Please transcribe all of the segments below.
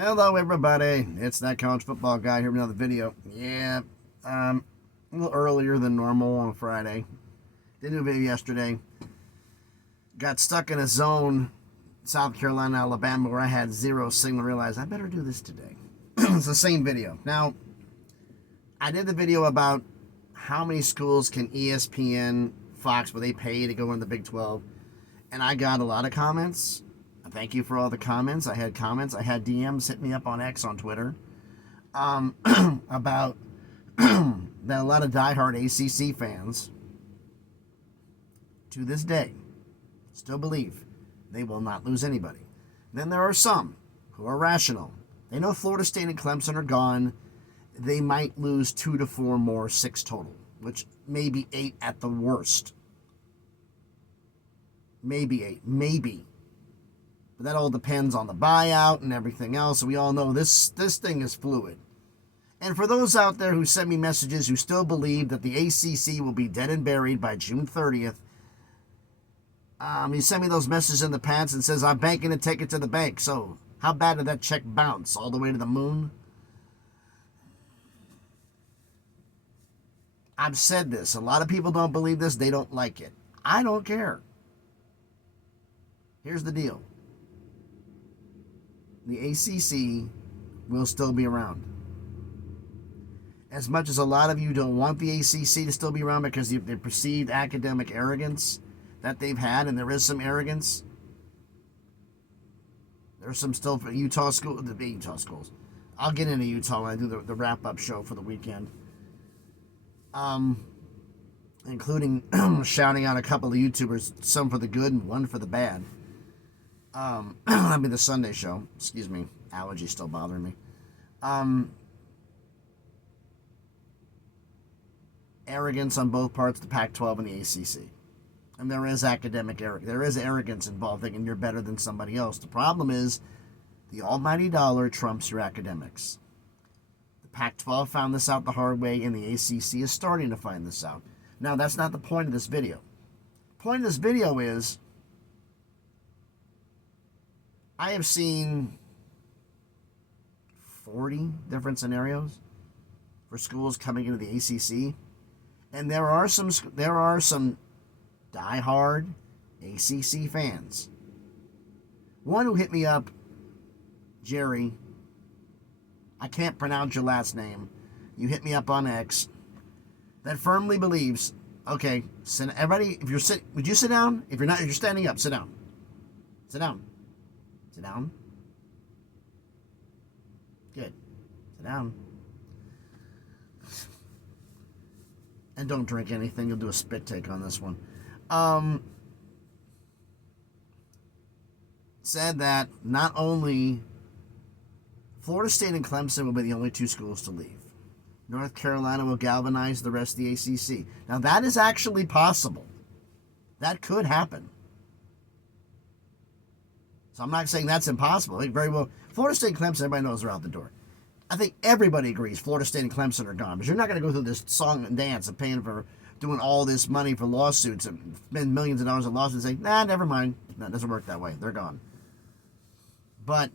Hello, everybody. It's that college football guy here with another video. A little earlier than normal on Friday. Didn't do a video yesterday. Got stuck in a zone, South Carolina, Alabama, where I had zero signal. Realized I better do this today. It's the same video. Now, I did the video about how many schools can ESPN, Fox, will they pay to go in the Big 12, and I got a lot of comments. Thank you for all the comments. I had comments. I had DMs hit me up on X on Twitter about that a lot of diehard ACC fans to this day still believe they will not lose anybody. Then there are some who are rational. They know Florida State and Clemson are gone. They might lose 2 to 4 more, 6 total, which maybe 8 at the worst. Maybe 8. Maybe. But that all depends on the buyout and everything else. We all know this thing is fluid. And for those out there who send me messages who still believe that the ACC will be dead and buried by June 30th, you send me those messages in the past and says, I'm banking to take it to the bank. So how bad did that check bounce? All the way to the moon? I've said this. A lot of people don't believe this. They don't like it. I don't care. Here's the deal. The ACC will still be around. As much as a lot of you don't want the ACC to still be around because of the perceived academic arrogance that they've had, and there is some arrogance. There's some still for Utah schools. I'll get into Utah when I do the wrap-up show for the weekend. Including shouting out a couple of YouTubers, some for the good and one for the bad. That'll be the Sunday show. Excuse me. Allergies still bothering me. Arrogance on both parts, the Pac-12 and the ACC. And there is academic arrogance. There is arrogance involved, thinking you're better than somebody else. The problem is the almighty dollar trumps your academics. The Pac-12 found this out the hard way, and the ACC is starting to find this out. Now, that's not the point of this video. The point of this video is I have seen 40 different scenarios for schools coming into the ACC, and there are some diehard ACC fans. One who hit me up, Jerry. I can't pronounce your last name. You hit me up on X. That firmly believes. Okay, everybody. If you're would you sit down? If you're not, if you're standing up, sit down. Sit down. Sit down. Good. Sit down. And don't drink anything. You'll do a spit take on this one. Said that not only Florida State and Clemson will be the only 2 schools to leave. North Carolina will galvanize the rest of the ACC. Now, that is actually possible. That could happen. So I'm not saying that's impossible. Very well, Florida State and Clemson, everybody knows they're out the door. I think everybody agrees Florida State and Clemson are gone. Because you're not going to go through this song and dance of paying for doing all this money for lawsuits and spend millions of dollars on lawsuits and say, nah, never mind. No, it doesn't work that way. They're gone. But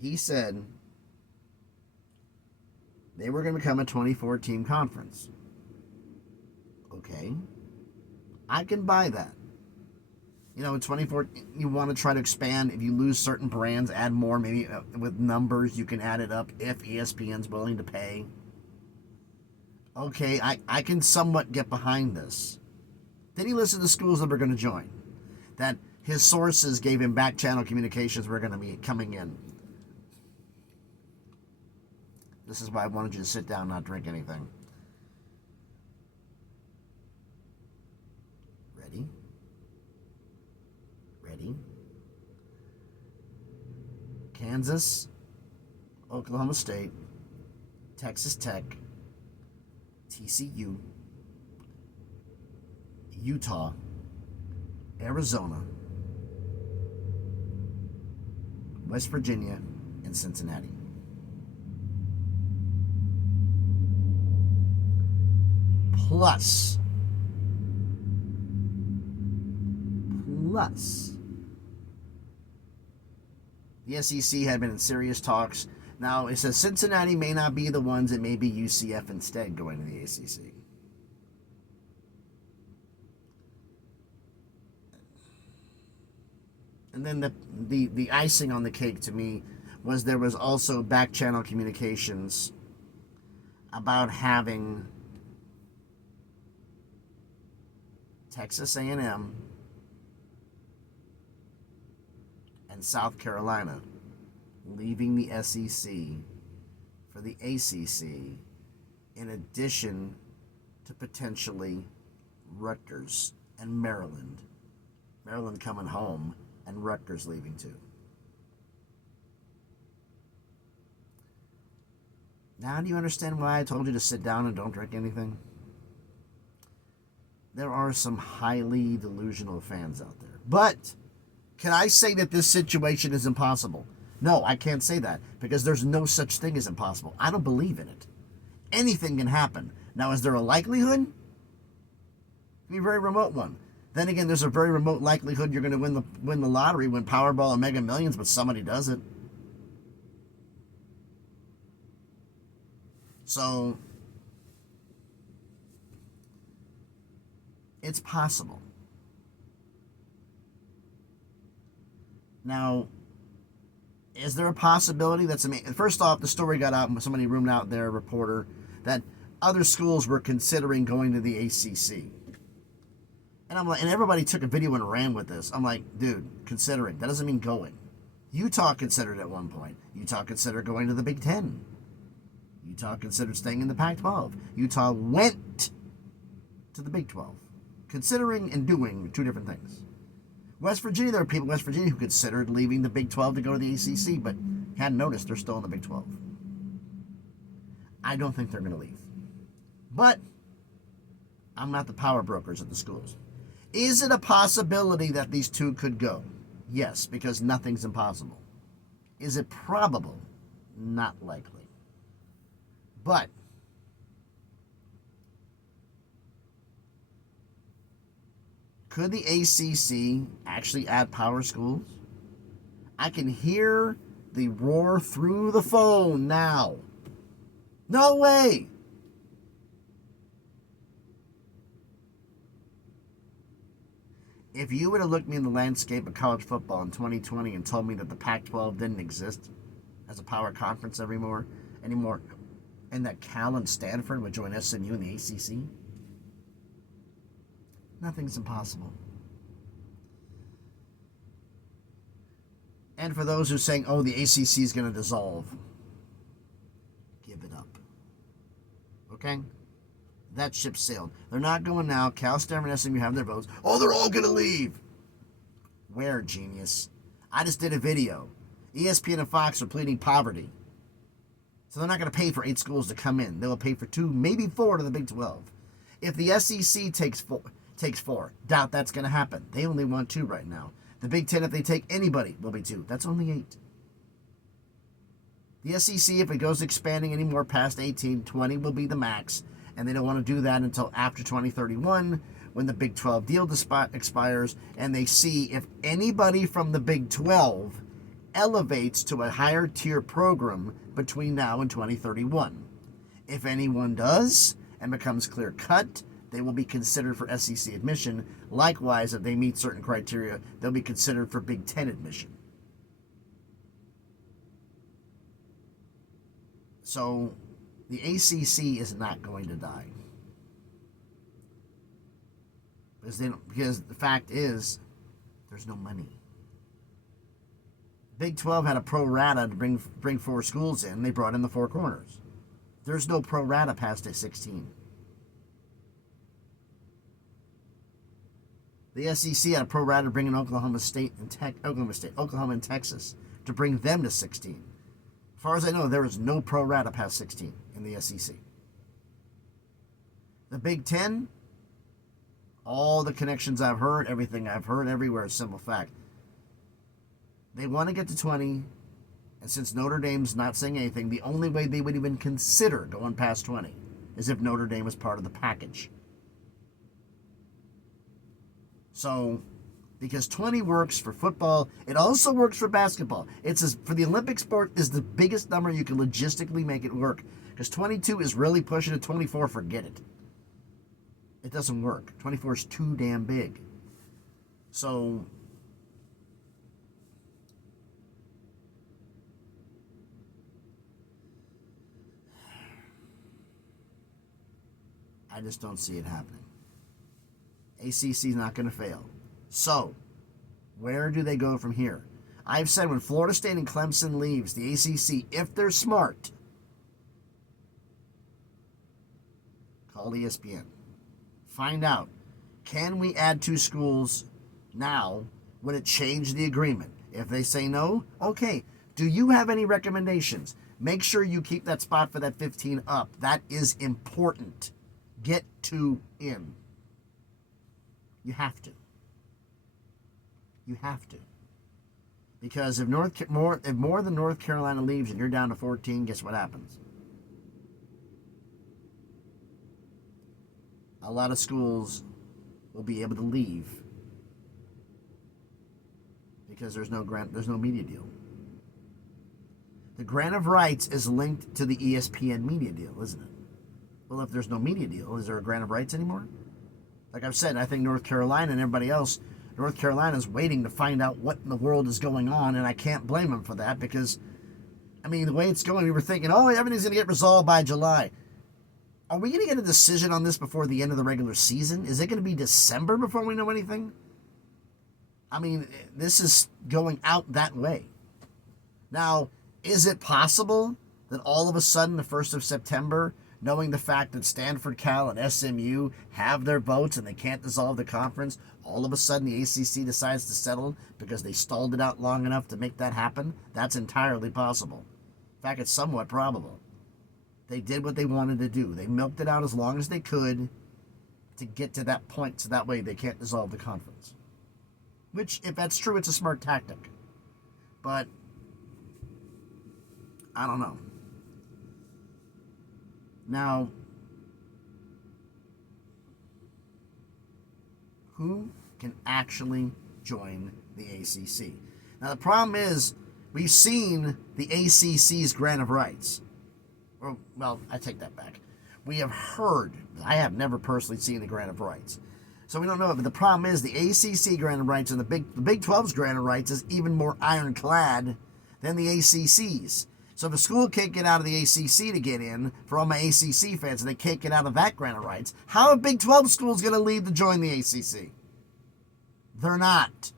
he said they were going to become a 24-team conference. Okay. I can buy that. You know, in 24, you want to try to expand. If you lose certain brands, add more. Maybe with numbers, you can add it up if ESPN's willing to pay. Okay, I can somewhat get behind this. Then he listed the schools that were going to join. That his sources gave him back channel communications were going to be coming in. This is why I wanted you to sit down and not drink anything. Ready? Ready? Kansas, Oklahoma State, Texas Tech, TCU, Utah, Arizona, West Virginia, and Cincinnati. Plus Plus, the SEC had been in serious talks. Now, it says Cincinnati may not be the ones. It may be UCF instead going to the ACC. And then the icing on the cake to me was there was also back channel communications about having Texas A&M and South Carolina leaving the SEC for the ACC, in addition to potentially Rutgers and Maryland. Maryland coming home and Rutgers leaving too. Now do you understand why I told you to sit down and don't drink anything? There are some highly delusional fans out there. But can I say that this situation is impossible? No, I can't say that, because there's no such thing as impossible. I don't believe in it. Anything can happen. Now, is there a likelihood? It can be a very remote one. Then again, there's a very remote likelihood you're going to win the lottery, win Powerball and Mega Millions, but somebody does it. So, it's possible. Now, is there a possibility that's amazing? First off, the story got out, and somebody roomed out there, a reporter, that other schools were considering going to the ACC. And I'm like, and everybody took a video and ran with this. I'm like, dude, considering, that doesn't mean going. Utah considered at one point. Utah considered going to the Big Ten. Utah considered staying in the Pac-12. Utah went to the Big 12. Considering and doing two different things. West Virginia, there are people in West Virginia who considered leaving the Big 12 to go to the ACC, but hadn't noticed they're still in the Big 12. I don't think they're going to leave. But I'm not the power brokers at the schools. Is it a possibility that these two could go? Yes, because nothing's impossible. Is it probable? Not likely. But could the ACC actually add power schools? I can hear the roar through the phone now. No way! If you would have looked me in the landscape of college football in 2020 and told me that the Pac-12 didn't exist as a power conference anymore, and that Cal and Stanford would join SMU in the ACC, nothing's impossible. And for those who are saying, oh, the ACC is going to dissolve, give it up. Okay? That ship sailed. They're not going now. Cal, Stanford, and SMU have their votes. Oh, they're all going to leave. Where, genius? I just did a video. ESPN and Fox are pleading poverty. So they're not going to pay for 8 schools to come in. They will pay for 2, maybe 4 to the Big 12. If the SEC takes 4, doubt that's going to happen. They only want 2 right now. The Big 10, if they take anybody, will be 2. That's only 8. The SEC, if it goes expanding any more past 18, 20 will be the max. And they don't want to do that until after 2031, when the Big 12 deal expires, and they see if anybody from the Big 12 elevates to a higher tier program between now and 2031. If anyone does and becomes clear cut, they will be considered for SEC admission. Likewise, if they meet certain criteria, they'll be considered for Big 10 admission. So the ACC is not going to die. Because the fact is, there's no money. Big 12 had a pro rata to bring 4 schools in. They brought in the 4 corners. There's no pro rata past a 16. The SEC had a pro rata to bring in Oklahoma and Texas to bring them to 16. As far as I know, there is no pro rata past 16 in the SEC. The Big 10, all the connections I've heard, everything I've heard everywhere is simple fact. They want to get to 20, and since Notre Dame's not saying anything, the only way they would even consider going past 20 is if Notre Dame was part of the package. So, Because 20 works for football. It also works for basketball. For the Olympic sport is the biggest number you can logistically make it work. Because 22 is really pushing it. 24, forget it. It doesn't work. 24 is too damn big. So I just don't see it happening. ACC is not going to fail. So, where do they go from here? I've said when Florida State and Clemson leaves the ACC, if they're smart, call ESPN. Find out, can we add 2 schools now? Would it change the agreement? If they say no, okay. Do you have any recommendations? Make sure you keep that spot for that 15 up. That is important. Get 2 in. You have to. You have to. Because if more than North Carolina leaves and you're down to 14, guess what happens? A lot of schools will be able to leave because there's no media deal. The grant of rights is linked to the ESPN media deal, isn't it? Well, if there's no media deal, is there a grant of rights anymore? Like I've said, I think North Carolina and everybody else, North Carolina's waiting to find out what in the world is going on, and I can't blame them for that because, I mean, the way it's going, we were thinking, oh, everything's going to get resolved by July. Are we going to get a decision on this before the end of the regular season? Is it going to be December before we know anything? I mean, this is going out that way. Now, is it possible that all of a sudden, the 1st of September, knowing the fact that Stanford, Cal, and SMU have their votes and they can't dissolve the conference, all of a sudden the ACC decides to settle because they stalled it out long enough to make that happen? That's entirely possible. In fact, it's somewhat probable. They did what they wanted to do. They milked it out as long as they could to get to that point so that way they can't dissolve the conference. Which, if that's true, it's a smart tactic. But I don't know. Now, who can actually join the ACC? Now, the problem is we've seen the ACC's grant of rights. Well, I take that back. We have heard. I have never personally seen the grant of rights. So we don't know. But the problem is the ACC grant of rights and the Big 12's grant of rights is even more ironclad than the ACC's. So if a school can't get out of the ACC to get in, for all my ACC fans, and they can't get out of that grant of rights, how are Big 12 schools going to leave to join the ACC? They're not.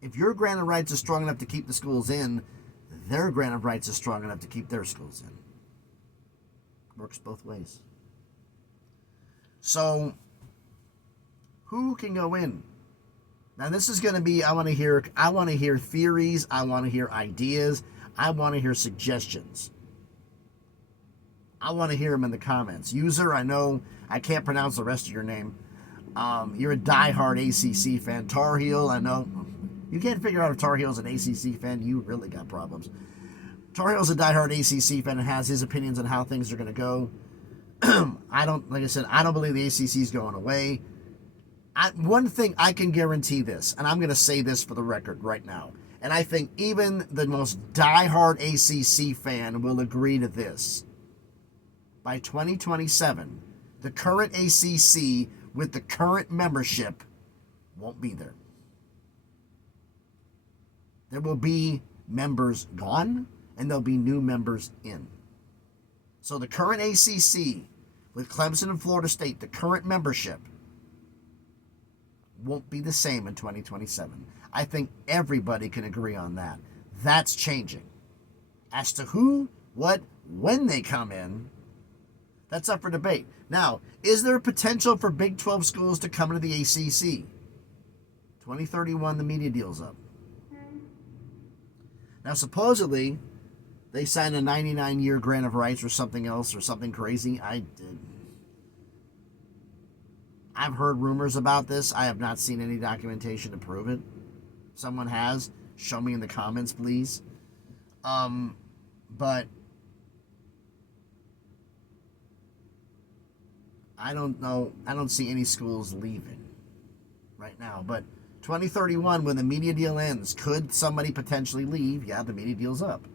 If your grant of rights is strong enough to keep the schools in, their grant of rights is strong enough to keep their schools in. Works both ways. So, who can go in? Now this is going to be, I want to hear theories, I want to hear ideas, I want to hear suggestions. I want to hear them in the comments. User, I know I can't pronounce the rest of your name. You're a diehard ACC fan. Tar Heel, I know. You can't figure out if Tar Heel's an ACC fan, you really got problems. Tar Heel's a diehard ACC fan and has his opinions on how things are going to go. I don't believe the ACC is going away. One thing I can guarantee this, and I'm going to say this for the record right now, and I think even the most diehard ACC fan will agree to this. By 2027, the current ACC with the current membership won't be there. There will be members gone, and there'll be new members in. So the current ACC with Clemson and Florida State, the current membership, won't be the same in 2027. I think everybody can agree on that. That's changing. As to who, what, when they come in, that's up for debate. Now, is there a potential for Big 12 schools to come into the ACC? 2031, the media deal's up. Now, supposedly, they signed a 99-year grant of rights or something else or something crazy. I've heard rumors about this. I have not seen any documentation to prove it. Someone has. Show me in the comments, please. But I don't know. I don't see any schools leaving right now. But 2031, when the media deal ends, could somebody potentially leave? Yeah, the media deal's up.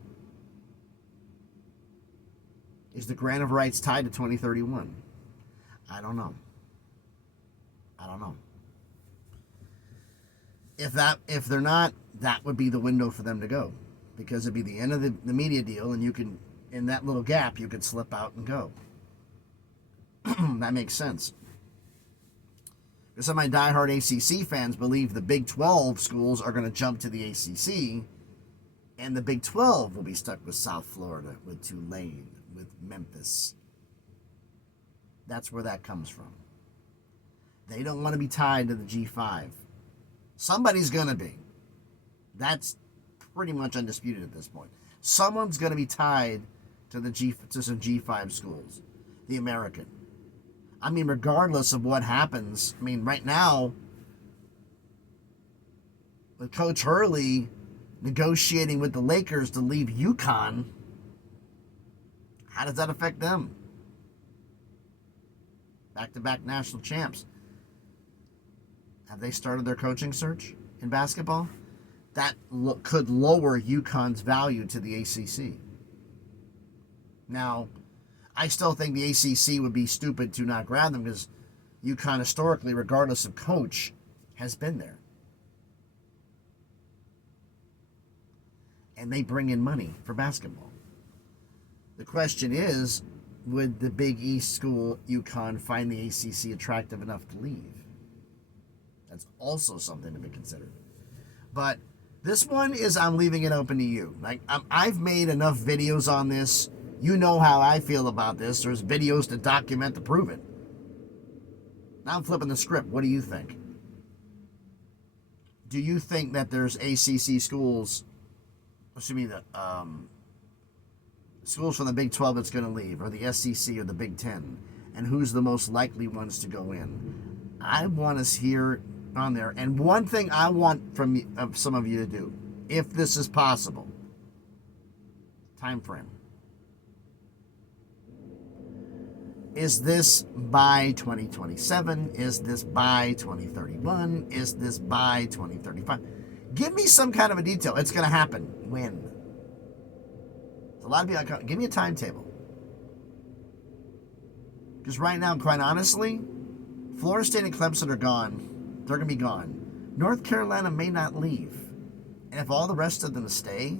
Is the grant of rights tied to 2031? I don't know. I don't know. If they're not, that would be the window for them to go, because it'd be the end of the media deal, and you can, in that little gap, you could slip out and go. That makes sense. Because some of my diehard ACC fans believe the Big 12 schools are going to jump to the ACC, and the Big 12 will be stuck with South Florida, with Tulane, with Memphis. That's where that comes from. They don't want to be tied to the G5. Somebody's going to be. That's pretty much undisputed at this point. Someone's going to be tied to some G5 schools. The American. I mean, regardless of what happens, I mean, right now, with Coach Hurley negotiating with the Lakers to leave UConn, how does that affect them? Back-to-back national champs. Have they started their coaching search in basketball? That could lower UConn's value to the ACC. Now, I still think the ACC would be stupid to not grab them, because UConn historically, regardless of coach, has been there. And they bring in money for basketball. The question is, would the Big East school, UConn, find the ACC attractive enough to leave? That's also something to be considered. But this one is, I'm leaving it open to you. Like, I've made enough videos on this. You know how I feel about this. There's videos to document to prove it. Now I'm flipping the script. What do you think? Do you think that there's ACC schools, schools from the Big 12 that's going to leave, or the SEC or the Big 10, and who's the most likely ones to go in? I want us here on there. And one thing I want from some of you to do, if this is possible, time frame. Is this by 2027? Is this by 2031? Is this by 2035? Give me some kind of a detail. It's going to happen. When? A lot of people, give me a timetable. Because right now, quite honestly, Florida State and Clemson are gone. They're going to be gone. North Carolina may not leave. And if all the rest of them stay,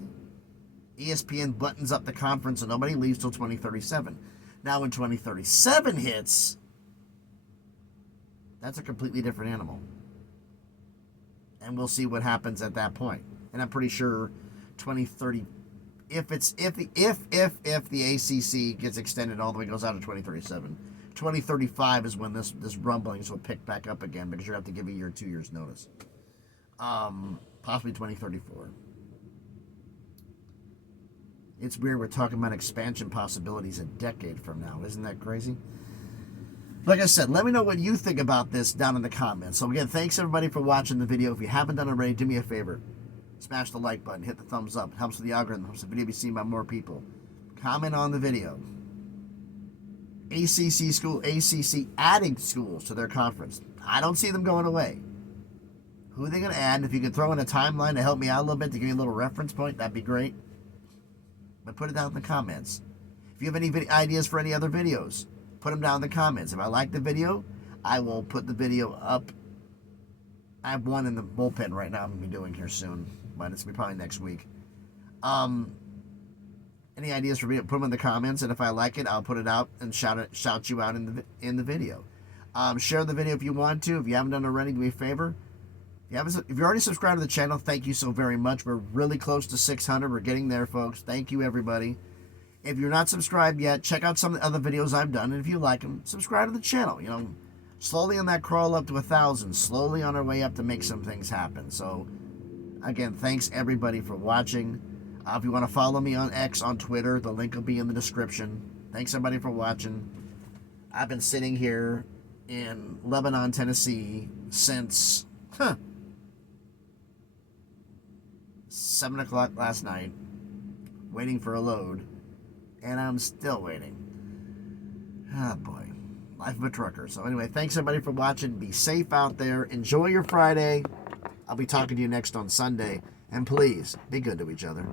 ESPN buttons up the conference and nobody leaves till 2037. Now, when 2037 hits, that's a completely different animal. And we'll see what happens at that point. And I'm pretty sure 2030, if the ACC gets extended all the way, goes out to 2037, 2035 is when this rumblings will pick back up again, because you have to give a year, 2 years notice. Possibly 2034. It's weird we're talking about expansion possibilities a decade from now. Isn't that crazy? Like I said, let me know what you think about this down in the comments. So again, thanks everybody for watching the video. If you haven't done it already, do me a favor. Smash the like button, hit the thumbs up. It helps with the algorithm, helps the video be seen by more people. Comment on the video. ACC adding schools to their conference. I don't see them going away. Who are they going to add? If you could throw in a timeline to help me out a little bit, to give me a little reference point, that'd be great. But put it down in the comments. If you have any ideas for any other videos, put them down in the comments. If I like the video, I will put the video up. I have one in the bullpen right now I'm going to be doing here soon, but it's going to be probably next week. Any ideas for video, put them in the comments, and if I like it, I'll put it out and shout you out in the video. Share the video if you want to. If you haven't done it already, do me a favor. If you're already subscribed to the channel, thank you so very much. We're really close to 600. We're getting there, folks. Thank you, everybody. If you're not subscribed yet, check out some of the other videos I've done. And if you like them, subscribe to the channel. You know, slowly on that crawl up to 1,000. Slowly on our way up to make some things happen. So, again, thanks, everybody, for watching. If you want to follow me on X, on Twitter, the link will be in the description. Thanks, everybody, for watching. I've been sitting here in Lebanon, Tennessee since... 7 o'clock last night, waiting for a load, and I'm still waiting. Oh boy. Life of a trucker. So anyway, thanks everybody for watching. Be safe out there. Enjoy your Friday. I'll be talking to you next on Sunday. And please, be good to each other.